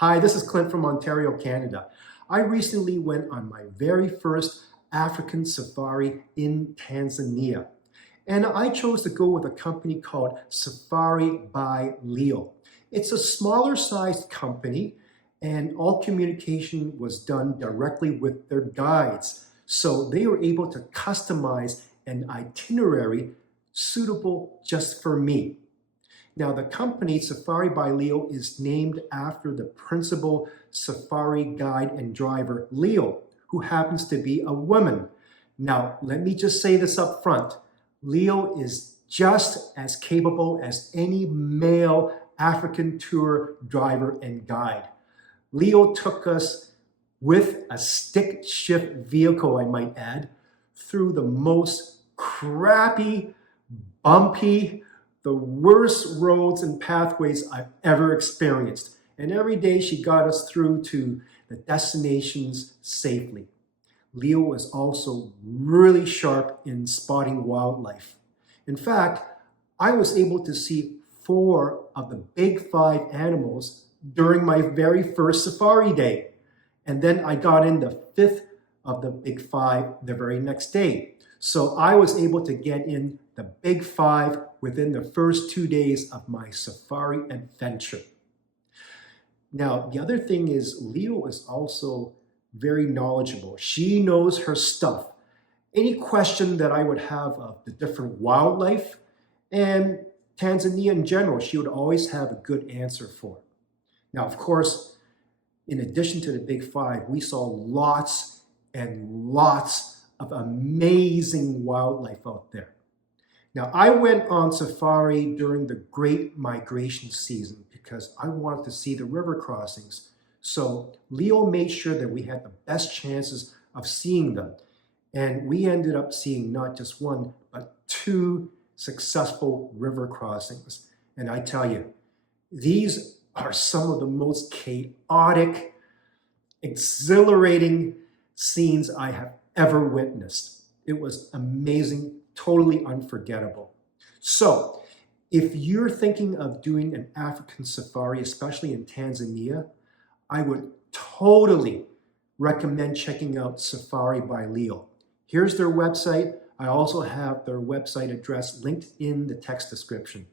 Hi, this is Clint from Ontario, Canada. I recently went on my very first African safari in Tanzania. And I chose to go with a company called Safari by Leo. It's a smaller sized company, and all communication was done directly with their guides. So they were able to customize an itinerary suitable just for me. Now, the company Safari by Leo is named after the principal safari guide and driver, Leo, who happens to be a woman. Now, let me just say this up front. Leo is just as capable as any male African tour driver and guide. Leo took us with a stick shift vehicle, I might add, through the most crappy, bumpy, the worst roads and pathways I've ever experienced. And every day she got us through to the destinations safely. Leo was also really sharp in spotting wildlife. In fact, I was able to see 4 of the big 5 animals during my very first safari day. And then I got in the 5th of the big 5 the very next day. So I was able to get in the big 5 within the first 2 days of my safari adventure. Now, the other thing is Leo is also very knowledgeable. She knows her stuff. Any question that I would have of the different wildlife and Tanzania in general, she would always have a good answer for. Now, of course, in addition to the big 5, we saw lots and lots of amazing wildlife out there. Now, I went on safari during the Great Migration season because I wanted to see the river crossings. So Leo made sure that we had the best chances of seeing them. And we ended up seeing not just 1, but 2 successful river crossings. And I tell you, these are some of the most chaotic, exhilarating scenes I have ever witnessed. It was amazing, totally unforgettable. So, if you're thinking of doing an African safari, especially in Tanzania, I would totally recommend checking out Safari by Leo. Here's their website. I also have their website address linked in the text description.